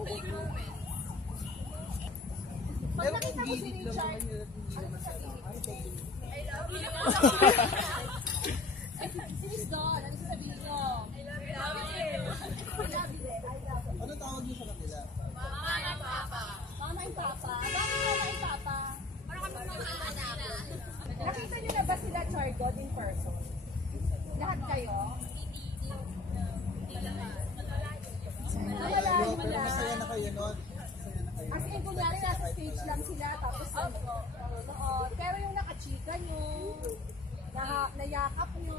Pag nakita mo si Richard, ano sasabihin? Si Miss Dawn, ano sasabihin nyo? I love you. Ano tawag niyo sa kanila? Mama and Papa. Mama and Papa? Bakit Mama and Papa? Parang kami mga anak. Nakita niyo na ba sila Chargod in person? Lahat kayo? Hindi lahat. Masaya na kayo nun? As in, kunyari nasa stage lang sila, tapos pero yung nakachika nyo, nayakap nyo.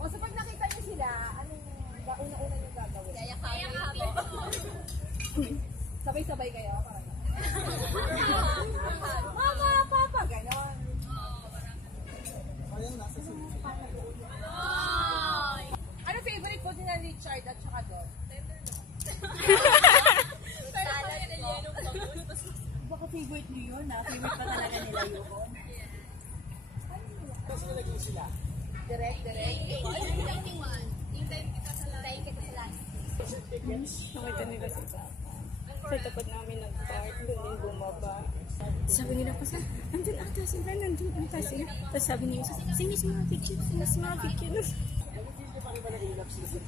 O so pag nakita nyo sila, anong una-una nyo gagawin? Yayakapin po. Sabay-sabay kayo? Mama, Papa, gano'n. Ayun, nasa sunod. Ano favorite food nila Richard at saka Don? Baka favorite niyo yun, ha? Favorite pa talaga nila yun. Kasi naging sila. Direct. Nakita nila si Papa. Sa tapat namin nag-park, doon yung bumaba. Sabi nila pa sa, nandun ata sila. Tapos sabi niya, sinis mga picture. Hindi pa rin ba nag-ilap sila?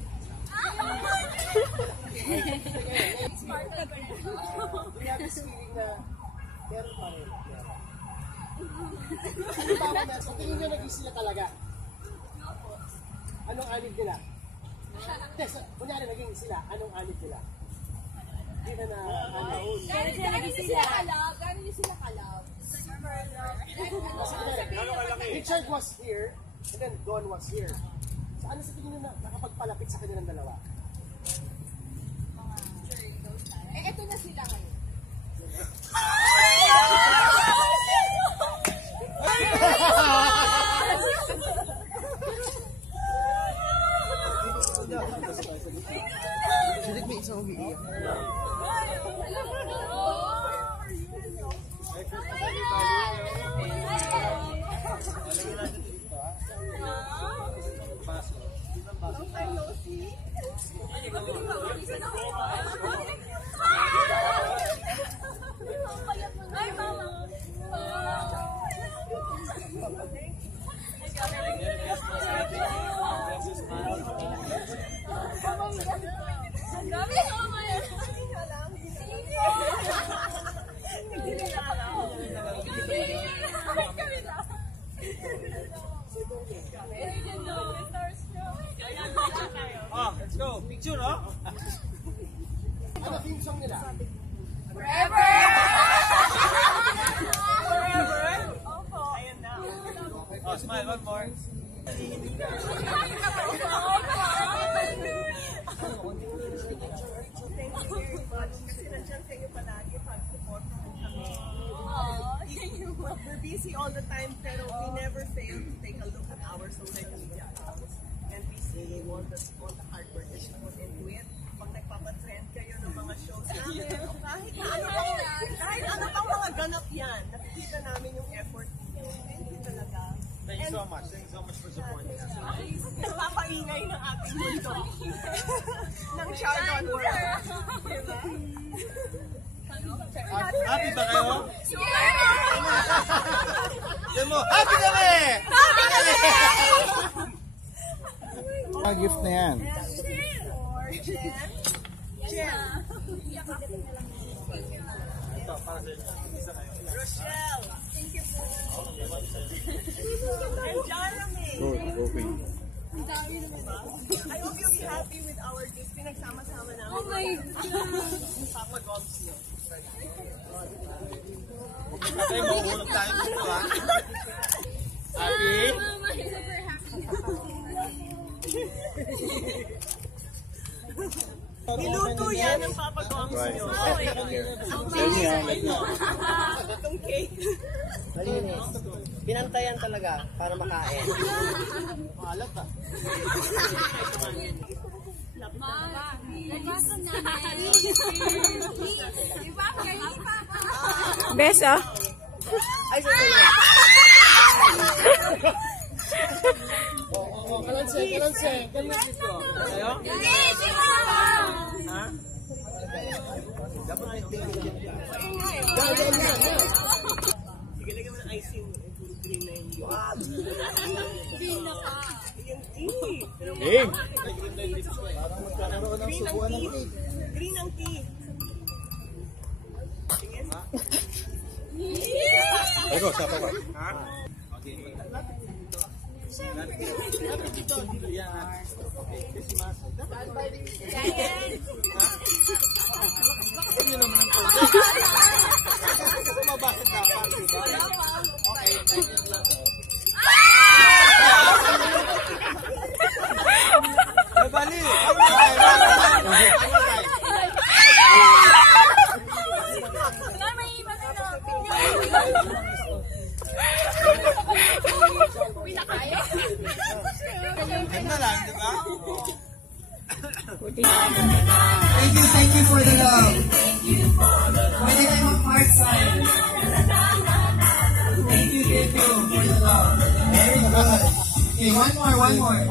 We have this feeling na meron pa rin. Ano ba ako na? Sa tingin nyo naging sila talaga? Anong anib nila? Kunyari naging sila, anong anib nila? Hindi na anib. Gano'n sila kalab? Gano'n sila kalab? Richard was here, and then Don was here. So ano sa tingin nyo na nakapagpalapit sa kanilang dalawa? Eto na sila ngayon. Silik may isang umiiyak. Let's go. Picture, no? Ano theme song nila? Forever! Ayan na. Oh, smile. One more. Thank you very much. Kasi nandiyan kayo palagi pag-support naman kami. We're busy all the time, pero we never fail to take a look at our social media accounts and we see all the hard work that you put into it. Pag nagpapatrend kayo ng mga shows namin, o kahit ano pang mga ganap yan, nakikita namin yung effort niyo. Thank you talaga. Thank you so much. Thank you so much for supporting us. Napapaingay ng ating mundo. ng Chardon World. Diba? Happy ba kayo? Yan mo, happy kami! Happy kami! Gift na yan. Jen. Ito, para sa inyo. Isa kayo. Rochelle. Thank you po. And Jeremy. Go Queen. I hope you'll be happy with our gifts. Pinagsama-sama namin. Oh my God! Papa Goms nyo. Tayo, mahuhulog tayo dito, ha? Happy? Mama is super happy. Niluto yan ng Papa Goms nyo. Itong cake. Malinis. Binantayan talaga para makain. Maalat ah. Beso. Ay, sorry. Kalanse. Ganun dito. Kayo? Yes, si Mama! Ha? Sige, lagyan mo ng icing. Puro green na yun. Green na ka. Yung tea. Hey! Green ang tea. Green ang tea. Sige. Ego, siapa ba? Ha? Bali! Uwi na kayo? Ganda lang, di ba? Thank you for the love. Pwede kayo mag-heart sign. Thank you for the love. Very good. Okay, one more.